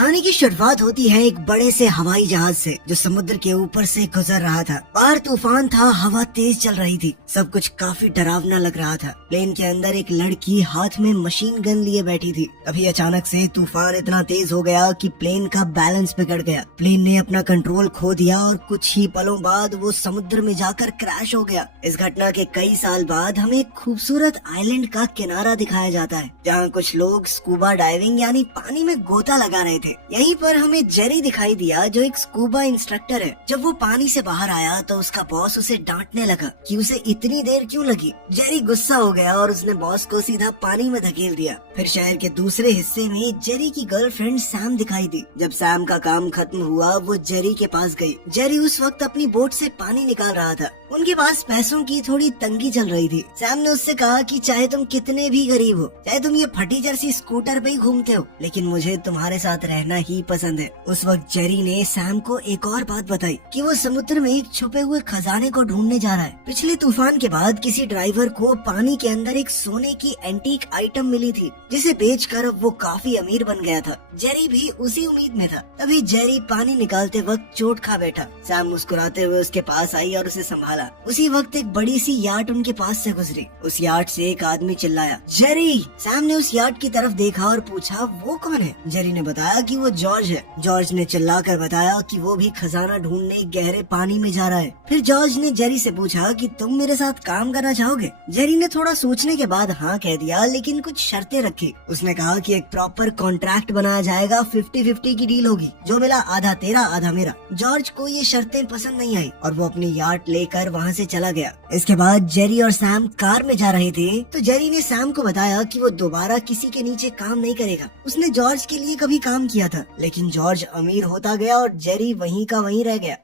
कहानी की शुरुआत होती है एक बड़े से हवाई जहाज से जो समुद्र के ऊपर से गुजर रहा था। बाहर तूफान था, हवा तेज चल रही थी, सब कुछ काफी डरावना लग रहा था। प्लेन के अंदर एक लड़की हाथ में मशीन गन लिए बैठी थी। तभी अचानक से तूफान इतना तेज हो गया कि प्लेन का बैलेंस बिगड़ गया। प्लेन ने अपना कंट्रोल खो दिया और कुछ ही पलों बाद वो समुद्र में जाकर क्रैश हो गया। इस घटना के कई साल बाद हमें एक खूबसूरत आइलैंड का किनारा दिखाया जाता है जहाँ कुछ लोग स्कूबा डाइविंग यानी पानी में गोता लगा रहे थे। यहीं पर हमें जेरी दिखाई दिया जो एक स्कूबा इंस्ट्रक्टर है। जब वो पानी से बाहर आया तो उसका बॉस उसे डांटने लगा कि उसे इतनी देर क्यों लगी। जेरी गुस्सा हो गया और उसने बॉस को सीधा पानी में धकेल दिया। फिर शहर के दूसरे हिस्से में जेरी की गर्लफ्रेंड सैम दिखाई दी। जब सैम का काम खत्म हुआ वो जेरी के पास गई। जेरी उस वक्त अपनी बोट से पानी निकाल रहा था। उनके पास पैसों की थोड़ी तंगी चल रही थी। सैम ने उससे कहा कि चाहे तुम कितने भी गरीब हो, चाहे तुम ये फटी जर्सी स्कूटर पे ही घूमते हो, लेकिन मुझे तुम्हारे साथ रहना ही पसंद है। उस वक्त जेरी ने सैम को एक और बात बताई कि वो समुद्र में एक छुपे हुए खजाने को ढूंढने जा रहा है। पिछले तूफान के बाद किसी ड्राइवर को पानी के अंदर एक सोने की एंटीक आइटम मिली थी जिसे बेचकर अब वो काफी अमीर बन गया था। जेरी भी उसी उम्मीद में था। तभी जेरी पानी निकालते वक्त चोट खा बैठा। सैम मुस्कुराते हुए उसके पास आई और उसे संभाला। उसी वक्त एक बड़ी सी याट उनके पास से गुजरी। उस याट से एक आदमी चिल्लाया, जेरी। सैम ने उस याट की तरफ देखा और पूछा, वो कौन है? जेरी ने बताया कि वो जॉर्ज है। जॉर्ज ने चिल्लाकर बताया कि वो भी खजाना ढूंढने गहरे पानी में जा रहा है। फिर जॉर्ज ने जेरी से पूछा कि तुम मेरे साथ काम करना चाहोगे? जेरी ने थोड़ा सोचने के बाद हाँ कह दिया, लेकिन कुछ शर्तें रखी। उसने कहा कि एक प्रॉपर कॉन्ट्रैक्ट बनाया जाएगा, 50-50 की डील होगी, जो मिला आधा तेरा आधा मेरा। जॉर्ज को ये शर्तें पसंद नहीं आई और वो अपनी याट लेकर वहाँ से चला गया। इसके बाद जेरी और सैम कार में जा रहे थे तो जेरी ने सैम को बताया कि वो दोबारा किसी के नीचे काम नहीं करेगा। उसने जॉर्ज के लिए कभी काम किया था, लेकिन जॉर्ज अमीर होता गया और जेरी वहीं का वहीं रह गया।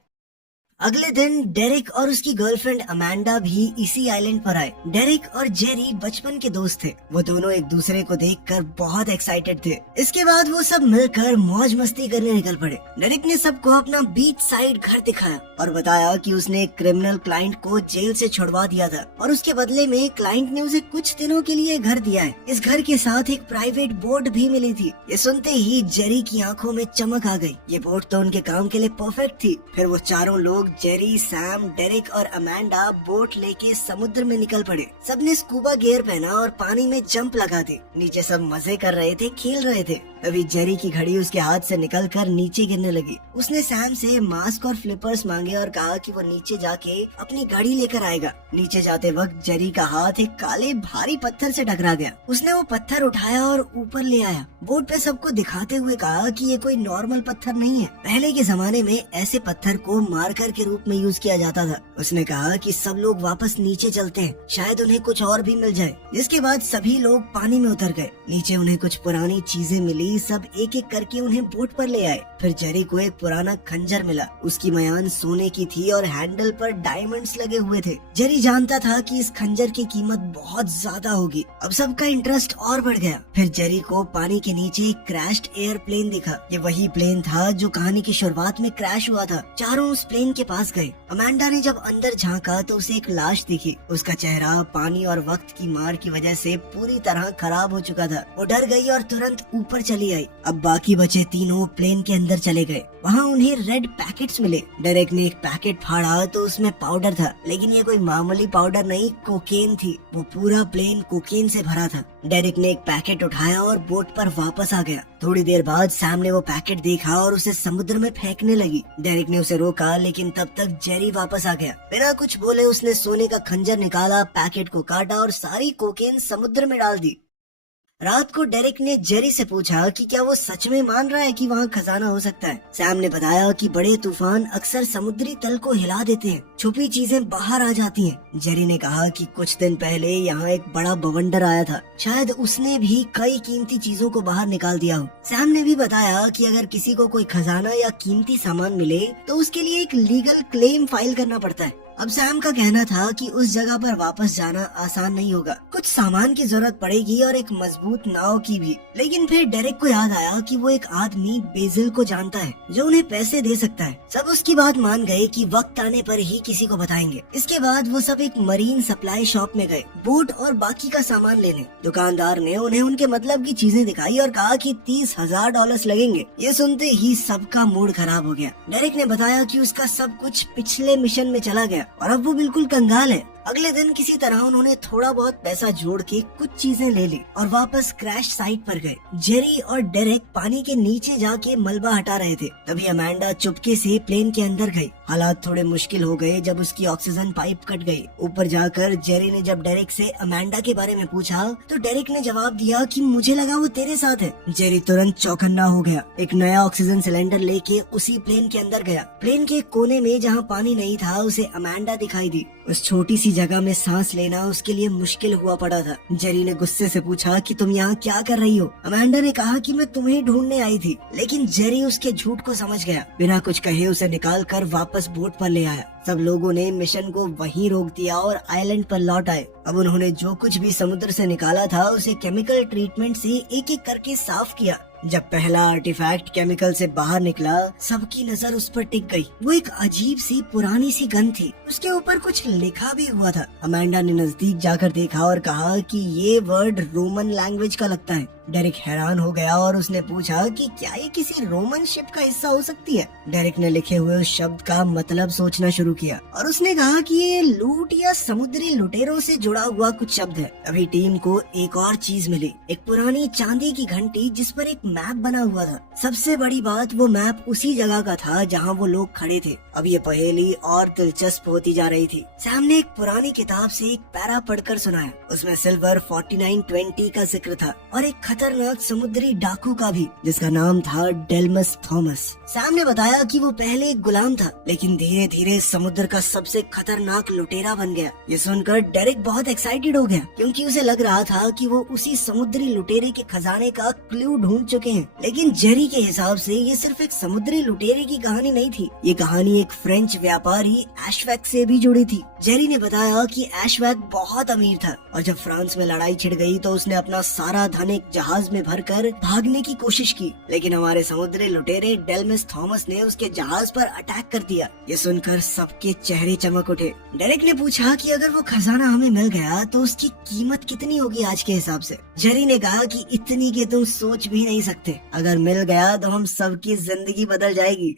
अगले दिन डेरिक और उसकी गर्लफ्रेंड अमेंडा भी इसी आइलैंड पर आए। डेरिक और जेरी बचपन के दोस्त थे। वो दोनों एक दूसरे को देखकर बहुत एक्साइटेड थे। इसके बाद वो सब मिलकर मौज मस्ती करने निकल पड़े। डेरिक ने सबको अपना बीच साइड घर दिखाया और बताया कि उसने एक क्रिमिनल क्लाइंट को जेल से छुड़वा दिया था और उसके बदले में क्लाइंट ने उसे कुछ दिनों के लिए घर दिया है। इस घर के साथ एक प्राइवेट बोट भी मिली थी। ये सुनते ही जेरी की आंखों में चमक आ गई। ये बोट तो उनके काम के लिए परफेक्ट थी। फिर वो चारों लोग जेरी, सैम, डेरिक और अमेंडा बोट लेके समुद्र में निकल पड़े। सबने स्कूबा गियर पहना और पानी में जंप लगा दी। नीचे सब मजे कर रहे थे, खेल रहे थे। तभी जेरी की घड़ी उसके हाथ से निकलकर नीचे गिरने लगी। उसने सैम से मास्क और फ्लिपर्स मांगे और कहा कि वो नीचे जाके अपनी गाड़ी लेकर आएगा। नीचे जाते वक्त जेरी का हाथ एक काले भारी पत्थर से टकरा गया। उसने वो पत्थर उठाया और ऊपर ले आया। बोट पे सबको दिखाते हुए कहा कि ये कोई नॉर्मल पत्थर नहीं है। पहले के जमाने में ऐसे पत्थर को मार्कर के रूप में यूज किया जाता था। उसने कहा कि सब लोग वापस नीचे चलते हैं, शायद उन्हें कुछ और भी मिल जाए। जिसके बाद सभी लोग पानी में उतर गए। नीचे उन्हें कुछ पुरानी चीजें मिली। सब एक एक करके उन्हें बोट पर ले आए। फिर जेरी को एक पुराना खंजर मिला। उसकी मयान सोने की थी और हैंडल पर डायमंड्स लगे हुए थे। जेरी जानता था कि इस खंजर की कीमत बहुत ज्यादा होगी। अब सबका इंटरेस्ट और बढ़ गया। फिर जेरी को पानी के नीचे एक क्रैश्ड एयरप्लेन दिखा। ये वही प्लेन था जो कहानी की शुरुआत में क्रैश हुआ था। चारों उस प्लेन के पास गए। अमेंडा ने जब अंदर झांका तो उसे एक लाश दिखी। उसका चेहरा पानी और वक्त की मार की वजह से पूरी तरह खराब हो चुका था। वो डर गई और तुरंत ऊपर चली आई। अब बाकी बचे तीनों प्लेन के अंदर चले गए। वहाँ उन्हें रेड पैकेट्स मिले। डेरेक ने एक पैकेट फाड़ा तो उसमें पाउडर था, लेकिन ये कोई मामूली पाउडर नहीं, कोकेन थी। वो पूरा प्लेन कोकेन से भरा था। डेरेक ने एक पैकेट उठाया और बोट पर वापस आ गया। थोड़ी देर बाद सैम ने वो पैकेट देखा और उसे समुद्र में फेंकने लगी। डेरेक ने उसे रोका, लेकिन तब तक जेरी वापस आ गया। बिना कुछ बोले उसने सोने का खंजर निकाला, पैकेट को काटा और सारी कोकेन समुद्र में डाल दी। रात को डेरिक ने जेरी से पूछा कि क्या वो सच में मान रहा है कि वहाँ खजाना हो सकता है। सैम ने बताया कि बड़े तूफान अक्सर समुद्री तल को हिला देते हैं, छुपी चीजें बाहर आ जाती हैं। जेरी ने कहा कि कुछ दिन पहले यहाँ एक बड़ा बवंडर आया था, शायद उसने भी कई कीमती चीजों को बाहर निकाल दिया हो। सैम ने भी बताया कि अगर किसी को कोई खजाना या कीमती सामान मिले तो उसके लिए एक लीगल क्लेम फाइल करना पड़ता है। अब सैम का कहना था कि उस जगह पर वापस जाना आसान नहीं होगा, कुछ सामान की जरूरत पड़ेगी और एक मजबूत नाव की भी। लेकिन फिर डेरेक को याद आया कि वो एक आदमी बेजिल को जानता है जो उन्हें पैसे दे सकता है। सब उसकी बात मान गए कि वक्त आने पर ही किसी को बताएंगे। इसके बाद वो सब एक मरीन सप्लाई शॉप में गए बोट और बाकी का सामान लेने। दुकानदार ने उन्हें उनके मतलब की चीजें दिखाई और कहा कि $30,000 लगेंगे। ये सुनते ही सबका मूड खराब हो गया। डेरेक ने बताया कि उसका सब कुछ पिछले मिशन में चला गया और अब वो बिल्कुल कंगाल है। अगले दिन किसी तरह उन्होंने थोड़ा बहुत पैसा जोड़ के कुछ चीजें ले ली और वापस क्रैश साइट पर गए। जेरी और डेरेक पानी के नीचे जाके मलबा हटा रहे थे, तभी अमांडा चुपके से प्लेन के अंदर गई। हालात थोड़े मुश्किल हो गए जब उसकी ऑक्सीजन पाइप कट गई। ऊपर जाकर जेरी ने जब डेरेक से अमांडा के बारे में पूछा तो डेरेक ने जवाब दिया कि मुझे लगा वो तेरे साथ है। जेरी तुरंत चौकन्ना हो गया। एक नया ऑक्सीजन सिलेंडर लेके उसी प्लेन के अंदर गया। प्लेन के कोने में जहाँ पानी नहीं था उसे अमांडा दिखाई दी। उस छोटी सी जगह में सांस लेना उसके लिए मुश्किल हुआ पड़ा था। जेरी ने गुस्से से पूछा कि तुम यहाँ क्या कर रही हो? अमांडा ने कहा कि मैं तुम्हें ढूंढने आई थी, लेकिन जेरी उसके झूठ को समझ गया। बिना कुछ कहे उसे निकाल कर वापस बोट पर ले आया। सब लोगों ने मिशन को वहीं रोक दिया और आइलैंड पर लौट आए। अब उन्होंने जो कुछ भी समुद्र से निकाला था उसे केमिकल ट्रीटमेंट से एक एक करके साफ किया। जब पहला आर्टिफैक्ट केमिकल से बाहर निकला, सबकी नजर उस पर टिक गई। वो एक अजीब सी पुरानी सी गन थी, उसके ऊपर कुछ लिखा भी हुआ था। अमांडा ने नजदीक जाकर देखा और कहा कि ये वर्ड रोमन लैंग्वेज का लगता है। डेरेक हैरान हो गया और उसने पूछा कि क्या ये किसी रोमन शिप का हिस्सा हो सकती है। डेरेक ने लिखे हुए उस शब्द का मतलब सोचना शुरू किया और उसने कहा कि ये लूट या समुद्री लुटेरों से जुड़ा हुआ कुछ शब्द है। अभी टीम को एक और चीज मिली, एक पुरानी चांदी की घंटी जिस पर एक मैप बना हुआ था। सबसे बड़ी बात, वो मैप उसी जगह का था जहाँ वो लोग खड़े थे। अब ये पहेली और दिलचस्प होती जा रही थी। सैम ने एक पुरानी किताब से एक पैरा पढ़कर सुनाया। उसमें सिल्वर 4920 का जिक्र था और एक खतरनाक समुद्री डाकू का भी, जिसका नाम था डेल्मस थॉमस। सैम ने बताया कि वो पहले एक गुलाम था, लेकिन धीरे धीरे समुद्र का सबसे खतरनाक लुटेरा बन गया। ये सुनकर डेरेक बहुत एक्साइटेड हो गया, क्योंकि उसे लग रहा था कि वो उसी समुद्री लुटेरे के खजाने का क्लू ढूंढ चुके हैं। लेकिन जेरी के हिसाब से ये सिर्फ एक समुद्री लुटेरे की कहानी नहीं थी। ये कहानी एक फ्रेंच व्यापारी एशवैक से भी जुड़ी थी। जेरी ने बताया कि एशवैक बहुत अमीर था और जब फ्रांस में लड़ाई छिड़ गई तो उसने अपना सारा धन एक जहाज में भरकर भागने की कोशिश की, लेकिन हमारे समुद्री लुटेरे डेल्मस थॉमस ने उसके जहाज पर अटैक कर दिया। ये सुनकर सबके चेहरे चमक उठे। डेरेक ने पूछा कि अगर वो खजाना हमें मिल गया तो उसकी कीमत कितनी होगी आज के हिसाब से। जेरी ने कहा कि इतनी की तुम सोच भी नहीं सकते। अगर मिल गया तो हम सबकी जिंदगी बदल जाएगी।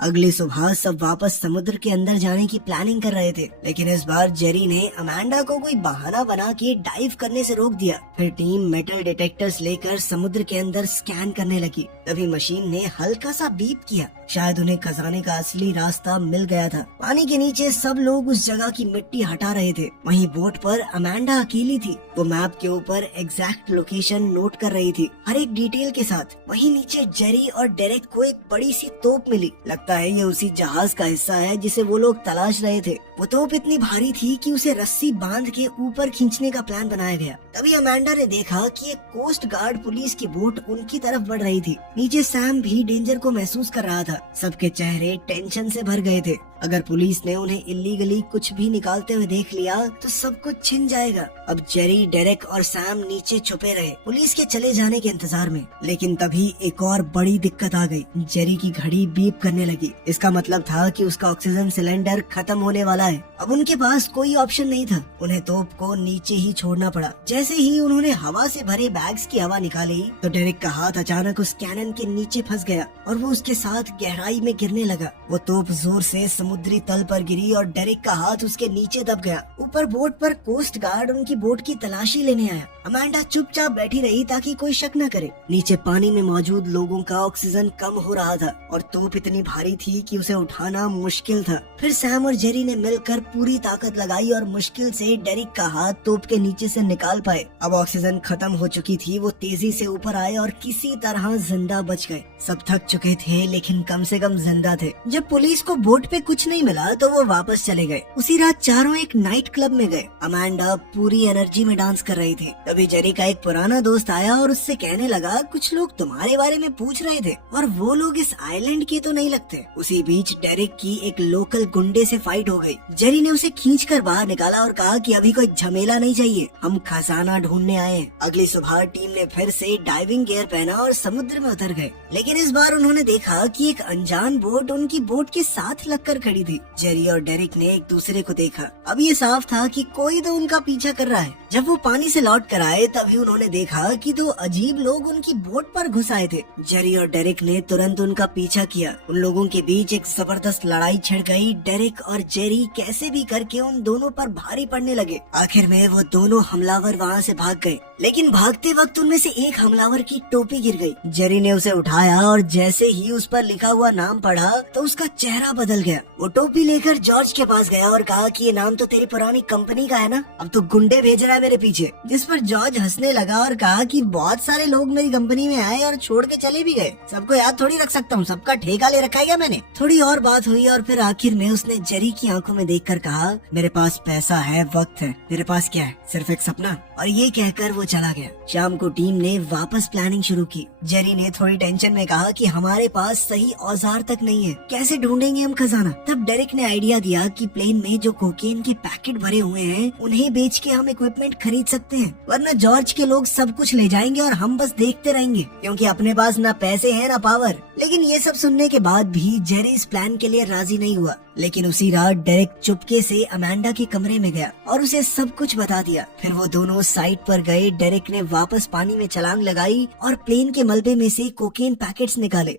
अगली सुबह सब वापस समुद्र के अंदर जाने की प्लानिंग कर रहे थे, लेकिन इस बार जेरी ने अमांडा को कोई बहाना बना के डाइव करने से रोक दिया। फिर टीम मेटल डिटेक्टर्स लेकर समुद्र के अंदर स्कैन करने लगी। तभी मशीन ने हल्का सा बीप किया। शायद उन्हें खजाने का असली रास्ता मिल गया था। पानी के नीचे सब लोग उस जगह की मिट्टी हटा रहे थे। वहीं बोट पर अमांडा अकेली थी। वो मैप के ऊपर एग्जैक्ट लोकेशन नोट कर रही थी, हर एक डिटेल के साथ। वहीं नीचे जेरी और डेरेक को एक बड़ी सी तोप मिली। लगता है ये उसी जहाज का हिस्सा है जिसे वो लोग तलाश रहे थे। वो तोप इतनी भारी थी कि उसे रस्सी बांध के ऊपर खींचने का प्लान बनाया गया। तभी अमांडा ने देखा कि एक कोस्ट गार्ड पुलिस की बोट उनकी तरफ बढ़ रही थी। नीचे सैम भी डेंजर को महसूस कर रहा था। सबके चेहरे टेंशन से भर गए थे। अगर पुलिस ने उन्हें इलीगली कुछ भी निकालते हुए देख लिया तो सब कुछ छिन जाएगा। अब जेरी, डेरेक और सैम नीचे छुपे रहे पुलिस के चले जाने के इंतजार में। लेकिन तभी एक और बड़ी दिक्कत आ गई। जेरी की घड़ी बीप करने लगी। इसका मतलब था कि उसका ऑक्सीजन सिलेंडर खत्म होने वाला है। अब उनके पास कोई ऑप्शन नहीं था। उन्हें तोप को नीचे ही छोड़ना पड़ा। जैसे ही उन्होंने हवा से भरे बैग्स की हवा निकाली तो डेरेक का हाथ अचानक उस कैनन के नीचे फंस गया और वो उसके साथ गहराई में गिरने लगा। वो तोप जोर से समुद्री तल पर गिरी और डेरेक का हाथ उसके नीचे दब गया। ऊपर बोट पर कोस्ट गार्ड उनकी बोट की तलाशी लेने आया। अमांडा चुपचाप बैठी रही ताकि कोई शक न करे। नीचे पानी में मौजूद लोगों का ऑक्सीजन कम हो रहा था और तोप इतनी भारी थी कि उसे उठाना मुश्किल था। फिर सैम और जेरी ने मिलकर पूरी ताकत लगाई और मुश्किल से डेरेक का हाथ तोप के नीचे से निकाल पाए। अब ऑक्सीजन खत्म हो चुकी थी। वो तेजी से ऊपर आए और किसी तरह जिंदा बच गए। सब थक चुके थे लेकिन कम से कम जिंदा थे। जब पुलिस को बोट पे कुछ कुछ नहीं मिला तो वो वापस चले गए। उसी रात चारों एक नाइट क्लब में गए। अमांडा पूरी एनर्जी में डांस कर रही थी। तभी जेरी का एक पुराना दोस्त आया और उससे कहने लगा, कुछ लोग तुम्हारे बारे में पूछ रहे थे और वो लोग इस आइलैंड के तो नहीं लगते। उसी बीच डेरिक की एक लोकल गुंडे से फाइट हो गई। जेरी ने उसे खींचकर बाहर निकाला और कहा कि अभी कोई झमेला नहीं चाहिए, हम खजाना ढूंढने आए हैं। अगली सुबह टीम ने फिर से डाइविंग गियर पहना और समुद्र में उतर गए। लेकिन इस बार उन्होंने देखा कि एक अनजान बोट उनकी बोट के साथ लगकर खड़ी थी। जेरी और डेरिक ने एक दूसरे को देखा। अब ये साफ था कि कोई तो उनका पीछा कर रहा है। जब वो पानी से लौट कर आए तभी उन्होंने देखा कि दो अजीब लोग उनकी बोट पर घुस आए थे। जेरी और डेरिक ने तुरंत उनका पीछा किया। उन लोगों के बीच एक जबरदस्त लड़ाई छिड़ गई। डेरिक और जेरी कैसे भी करके उन दोनों पर भारी पड़ने लगे। आखिर में वो दोनों हमलावर वहाँ से भाग गए, लेकिन भागते वक्त उनमें से एक हमलावर की टोपी गिर गई। जेरी ने उसे उठाया और जैसे ही उस पर लिखा हुआ नाम पढ़ा तो उसका चेहरा बदल गया। वो टोपी लेकर जॉर्ज के पास गया और कहा कि ये नाम तो तेरी पुरानी कंपनी का है ना, अब तो गुंडे भेज रहा है मेरे पीछे। जिस पर जॉर्ज हंसने लगा और कहा कि बहुत सारे लोग मेरी कंपनी में आए और छोड़ के चले भी गए, सबको याद थोड़ी रख सकता हूँ, सबका ठेका ले रखा है क्या मैंने। थोड़ी और बात हुई और फिर आखिर में उसने जेरी की आंखों में देखकर कहा, मेरे पास पैसा है, वक्त है, तेरे पास क्या है, सिर्फ एक सपना। और ये कहकर वो चला गया। शाम को टीम ने वापस प्लानिंग शुरू की। जेरी ने थोड़ी टेंशन में कहा कि हमारे पास सही औजार तक नहीं है, कैसे ढूंढेंगे हम खजाना। तब डेरिक ने आइडिया दिया कि प्लेन में जो कोकेन के पैकेट भरे हुए हैं उन्हें बेच के हम इक्विपमेंट खरीद सकते हैं, वरना जॉर्ज के लोग सब कुछ ले जाएंगे और हम बस देखते रहेंगे, क्योंकि अपने पास ना पैसे हैं ना पावर। लेकिन ये सब सुनने के बाद भी जेरी इस प्लान के लिए राजी नहीं हुआ। लेकिन उसी रात डेरिक चुपके से अमांडा के कमरे में गया और उसे सब कुछ बता दिया। फिर वो दोनों साइट पर गए। डेरिक ने वापस पानी में छलांग लगाई और प्लेन के मलबे में से कोकेन पैकेट्स निकाले।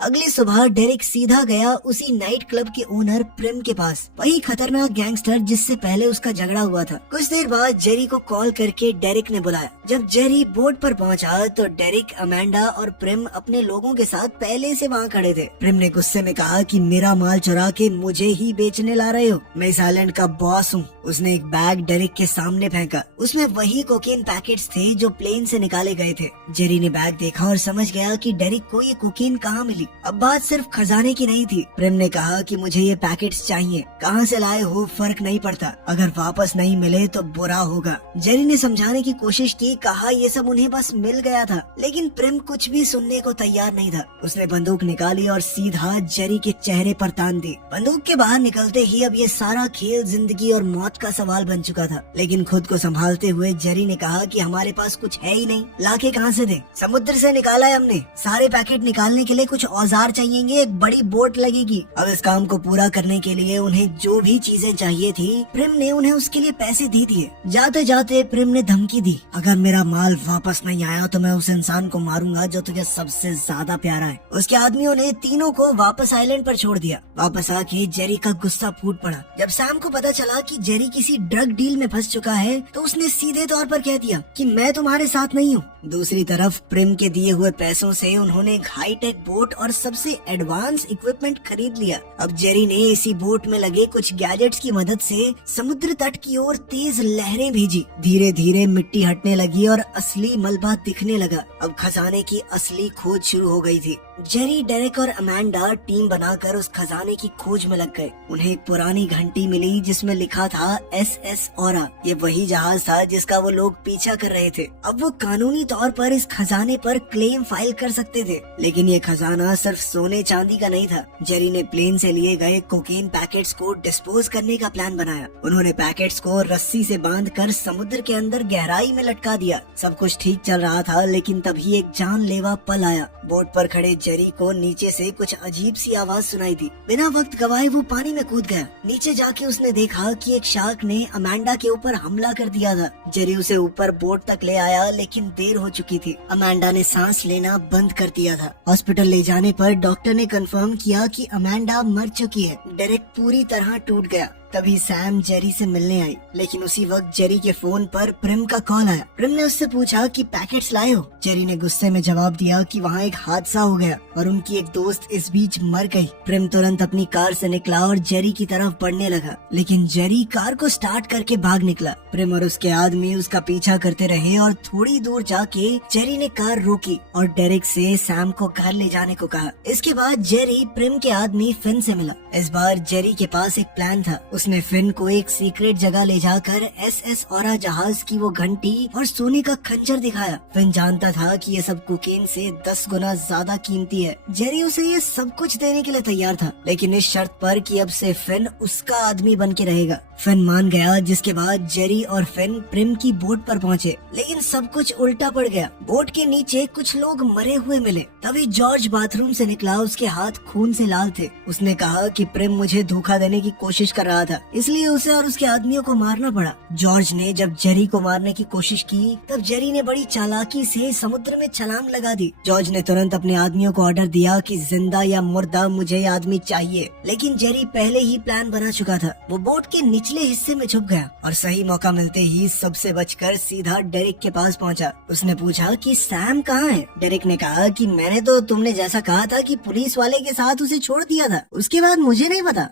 अगली सुबह डेरिक सीधा गया उसी नाइट क्लब के ओनर प्रिम के पास, वही खतरनाक गैंगस्टर जिससे पहले उसका झगड़ा हुआ था। कुछ देर बाद जेरी को कॉल करके डेरिक ने बुलाया। जब जेरी बोट पर पहुंचा तो डेरिक, अमांडा और प्रिम अपने लोगों के साथ पहले से वहाँ खड़े थे। प्रिम ने गुस्से में कहा कि मेरा माल चुरा के मुझे ही बेचने ला रहे हो, मैं इस आइलैंड का बॉस हूँ। उसने एक बैग डेरिक के सामने फेंका। उसमें वही कोकेन पैकेट्स थे जो प्लेन से निकाले गए थे। जेरी ने बैग देखा और समझ गया कि डेरिक को ये कोकेन कहाँ मिली। अब बात सिर्फ खजाने की नहीं थी। प्रेम ने कहा कि मुझे ये पैकेट्स चाहिए, कहाँ से लाए हो फर्क नहीं पड़ता, अगर वापस नहीं मिले तो बुरा होगा। जेरी ने समझाने की कोशिश की, कहा ये सब उन्हें बस मिल गया था, लेकिन प्रेम कुछ भी सुनने को तैयार नहीं था। उसने बंदूक निकाली और सीधा जेरी के चेहरे पर तान दी। बंदूक के बाहर निकलते ही अब ये सारा खेल जिंदगी और मौत का सवाल बन चुका था। लेकिन खुद को संभालते हुए जेरी ने कहा कि हमारे पास कुछ है ही नहीं, लाके कहाँ से दें, समुद्र से निकाला है हमने। सारे पैकेट निकालने के लिए कुछ औजार चाहिए, एक बड़ी बोट लगेगी। अब इस काम को पूरा करने के लिए उन्हें जो भी चीजें चाहिए थी, प्रेम ने उन्हें उसके लिए पैसे दे दिए। जाते जाते प्रेम ने धमकी दी, अगर मेरा माल वापस नहीं आया तो मैं उस इंसान को मारूंगा जो तुझे सबसे ज्यादा प्यारा है। उसके आदमियों ने तीनों को वापस आइलैंड पर छोड़ दिया। वापस आके जेरी का गुस्सा फूट पड़ा। जब सैम को पता चला कि जेरी किसी ड्रग डील में फंस चुका है तो उसने सीधे तौर पर कह दिया कि मैं तुम्हारे साथ नहीं हूँ। दूसरी तरफ प्रेम के दिए हुए पैसों से उन्होंने एक हाई टेक बोट और सबसे एडवांस इक्विपमेंट खरीद लिया। अब जेरी ने इसी बोट में लगे कुछ गैजेट्स की मदद से समुद्र तट की ओर तेज लहरें भेजी। धीरे धीरे मिट्टी हटने लगी और असली मलबा दिखने लगा। अब खजाने की असली खोज शुरू हो गई थी। जेरी, डेरिक और अमांडा टीम बनाकर उस खजाने की खोज में लग गए। उन्हें एक पुरानी घंटी मिली जिसमें लिखा था SS ऑरा। ये वही जहाज था जिसका वो लोग पीछा कर रहे थे। अब वो कानूनी तौर पर इस खजाने पर क्लेम फाइल कर सकते थे, लेकिन ये खजाना सिर्फ सोने चांदी का नहीं था। जेरी ने प्लेन से लिए गए कोकेन पैकेट्स को डिस्पोज करने का प्लान बनाया। उन्होंने पैकेट्स को रस्सी से बांधकर समुद्र के अंदर गहराई में लटका दिया। सब कुछ ठीक चल रहा था, लेकिन तभी एक जानलेवा पल आया। बोट पर खड़े जेरी को नीचे से कुछ अजीब सी आवाज सुनाई दी। बिना वक्त गवाए वो पानी में कूद गया। नीचे जाके उसने देखा कि एक शार्क ने अमांडा के ऊपर हमला कर दिया था। जेरी उसे ऊपर बोट तक ले आया, लेकिन देर हो चुकी थी। अमांडा ने सांस लेना बंद कर दिया था। हॉस्पिटल ले जाने पर डॉक्टर ने कंफर्म किया कि अमांडा मर चुकी है। डेरिक पूरी तरह टूट गया। तभी सैम जेरी से मिलने आई, लेकिन उसी वक्त जेरी के फोन पर प्रिम का कॉल आया। प्रिम ने उससे पूछा कि पैकेट्स लाए हो। जेरी ने गुस्से में जवाब दिया कि वहाँ एक हादसा हो गया और उनकी एक दोस्त इस बीच मर गई। प्रिम तुरंत अपनी कार से निकला और जेरी की तरफ बढ़ने लगा, लेकिन जेरी कार को स्टार्ट करके भाग निकला। प्रिम और उसके आदमी उसका पीछा करते रहे और थोड़ी दूर जाके जेरी ने कार रोकी और डेरिक से सैम को घर ले जाने को कहा। इसके बाद जेरी प्रिम के आदमी फिन से मिला। इस बार जेरी के पास एक प्लान था। उसने फिन को एक सीक्रेट जगह ले जाकर SS ऑरा जहाज की वो घंटी और सोने का खंजर दिखाया। फिन जानता था कि ये सब कोकेन से 10 गुना ज्यादा कीमती है। जेरी उसे ये सब कुछ देने के लिए तैयार था, लेकिन इस शर्त पर कि अब से फिन उसका आदमी बन के रहेगा। फिन मान गया, जिसके बाद जेरी और फिन प्रिम की बोट पर पहुँचे, लेकिन सब कुछ उल्टा पड़ गया। बोट के नीचे कुछ लोग मरे हुए मिले। तभी जॉर्ज बाथरूम से निकला, उसके हाथ खून से लाल थे। उसने कहा कि प्रिम मुझे धोखा देने की कोशिश कर रहा था, इसलिए उसे और उसके आदमियों को मारना पड़ा। जॉर्ज ने जब जेरी को मारने की कोशिश की, तब जेरी ने बड़ी चालाकी से समुद्र में छलांग लगा दी। जॉर्ज ने तुरंत अपने आदमियों को ऑर्डर दिया कि जिंदा या मुर्दा मुझे ये आदमी चाहिए, लेकिन जेरी पहले ही प्लान बना चुका था। वो बोट के निचले हिस्से में छुप गया और सही मौका मिलते ही सबसे बचकर सीधा डेरिक के पास पहुंचा। उसने पूछा कि सैम कहाँ है। डेरिक ने कहा कि मैंने तो तुमने जैसा कहा था कि पुलिस वाले के साथ उसे छोड़ दिया था, उसके बाद मुझे नहीं पता।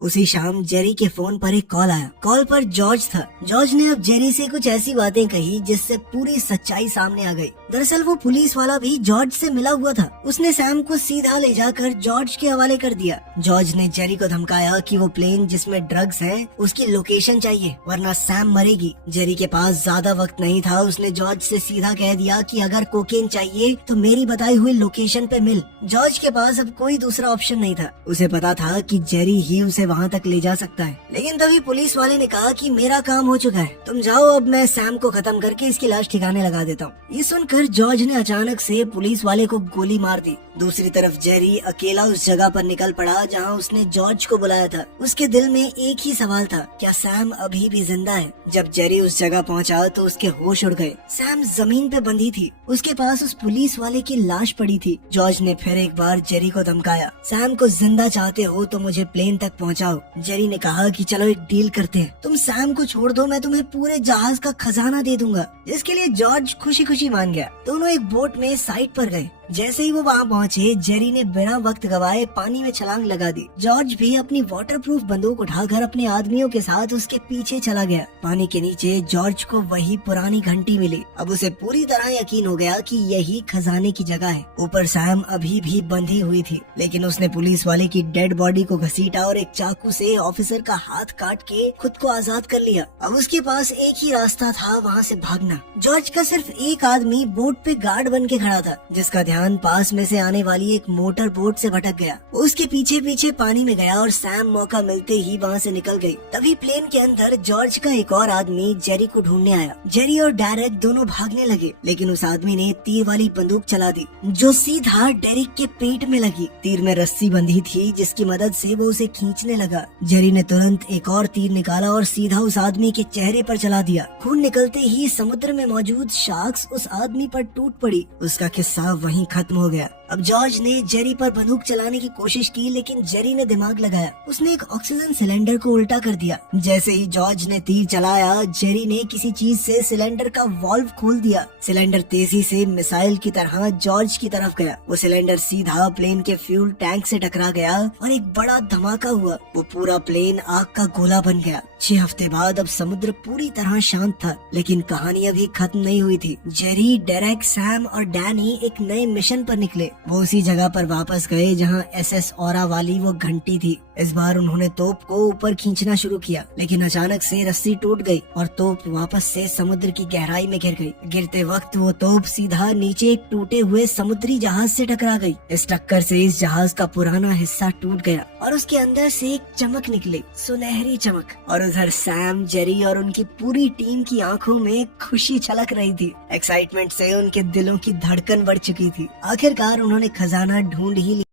उसी शाम जेरी के फोन पर एक कॉल आया। कॉल पर जॉर्ज था। जॉर्ज ने अब जेरी से कुछ ऐसी बातें कही जिससे पूरी सच्चाई सामने आ गई। दरअसल वो पुलिस वाला भी जॉर्ज से मिला हुआ था। उसने सैम को सीधा ले जाकर जॉर्ज के हवाले कर दिया। जॉर्ज ने जेरी को धमकाया कि वो प्लेन जिसमें ड्रग्स है उसकी लोकेशन चाहिए, वरना सैम मरेगी। जेरी के पास ज्यादा वक्त नहीं था। उसने जॉर्ज से सीधा कह दिया कि अगर कोकेन चाहिए तो मेरी बताई हुई लोकेशन पे मिल। जॉर्ज के पास अब कोई दूसरा ऑप्शन नहीं था। उसे पता था कि जेरी ही उसे वहाँ तक ले जा सकता है, लेकिन तभी पुलिस वाले ने कहा कि मेरा काम हो चुका है, तुम जाओ, अब मैं सैम को खत्म करके इसकी लाश ठिकाने लगा देता हूँ। ये सुनकर जॉर्ज ने अचानक से पुलिस वाले को गोली मार दी। दूसरी तरफ जेरी अकेला उस जगह पर निकल पड़ा जहाँ उसने जॉर्ज को बुलाया था। उसके दिल में एक ही सवाल था, क्या सैम अभी भी जिंदा है? जब जेरी उस जगह पहुँचा तो उसके होश उड़ गए। सैम जमीन पे बंधी थी, उसके पास उस पुलिस वाले की लाश पड़ी थी। जॉर्ज ने फिर एक बार जेरी को धमकाया, सैम को जिंदा चाहते हो तो मुझे प्लेन तक पहुँचाओ। जेरी ने कहा कि चलो एक डील करते हैं, तुम सैम को छोड़ दो, मैं तुम्हें पूरे जहाज का खजाना दे दूंगा। जिसके लिए जॉर्ज खुशी खुशी मान गया। दोनों एक बोट में साइड पर गए। जैसे ही वो वहाँ पहुँचे, जेरी ने बिना वक्त गवाए पानी में छलांग लगा दी। जॉर्ज भी अपनी वाटरप्रूफ बंदूक उठाकर अपने आदमियों के साथ उसके पीछे चला गया। पानी के नीचे जॉर्ज को वही पुरानी घंटी मिली। अब उसे पूरी तरह यकीन हो गया कि यही खजाने की जगह है। ऊपर सैम अभी भी बंधी हुई थी, लेकिन उसने पुलिस वाले की डेड बॉडी को घसीटा और एक चाकू से ऑफिसर का हाथ काट के खुद को आजाद कर लिया। अब उसके पास एक ही रास्ता था, वहाँ से भागना। जॉर्ज का सिर्फ एक आदमी बोट पे गार्ड बन के खड़ा था, जिसका ध्यान पास में से आने वाली एक मोटर बोट से भटक गया। वो उसके पीछे पीछे पानी में गया और सैम मौका मिलते ही वहाँ से निकल गई। तभी प्लेन के अंदर जॉर्ज का एक और आदमी जेरी को ढूंढने आया। जेरी और डेरिक दोनों भागने लगे, लेकिन उस आदमी ने तीर वाली बंदूक चला दी, जो सीधा डेरिक के पेट में लगी। तीर में रस्सी बंधी थी, जिसकी मदद से वो उसे खींचने लगा। जेरी ने तुरंत एक और तीर निकाला और सीधा उस आदमी के चेहरे पर चला दिया। खून निकलते ही समुद्र में मौजूद शार्क्स उस आदमी पर टूट पड़ी। उसका किस्सा वहीं खत्म हो गया। अब जॉर्ज ने जेरी पर बंदूक चलाने की कोशिश की, लेकिन जेरी ने दिमाग लगाया। उसने एक ऑक्सीजन सिलेंडर को उल्टा कर दिया। जैसे ही जॉर्ज ने तीर चलाया, जेरी ने किसी चीज से सिलेंडर का वाल्व खोल दिया। सिलेंडर तेजी से मिसाइल की तरह जॉर्ज की तरफ गया। वो सिलेंडर सीधा प्लेन के फ्यूल टैंक से टकरा गया और एक बड़ा धमाका हुआ। वो पूरा प्लेन आग का गोला बन गया। 6 हफ्ते बाद अब समुद्र पूरी तरह शांत था, लेकिन कहानी अभी खत्म नहीं हुई थी। जेरी, डेरेक, सैम और डैनी एक नए मिशन पर निकले। वो उसी जगह पर वापस गए जहां SS ऑरा वाली वो घंटी थी। इस बार उन्होंने तोप को ऊपर खींचना शुरू किया, लेकिन अचानक से रस्सी टूट गई और तोप वापस से समुद्र की गहराई में गिर गई। गिरते वक्त वो तोप सीधा नीचे एक टूटे हुए समुद्री जहाज से टकरा गई। इस टक्कर से इस जहाज का पुराना हिस्सा टूट गया और उसके अंदर से एक चमक निकली, सुनहरी चमक। और उधर सैम, जेरी और उनकी पूरी टीम की आंखों में खुशी छलक रही थी। एक्साइटमेंट से उनके दिलों की धड़कन बढ़ चुकी थी। आखिरकार उन्होंने खजाना ढूंढ ही लिया।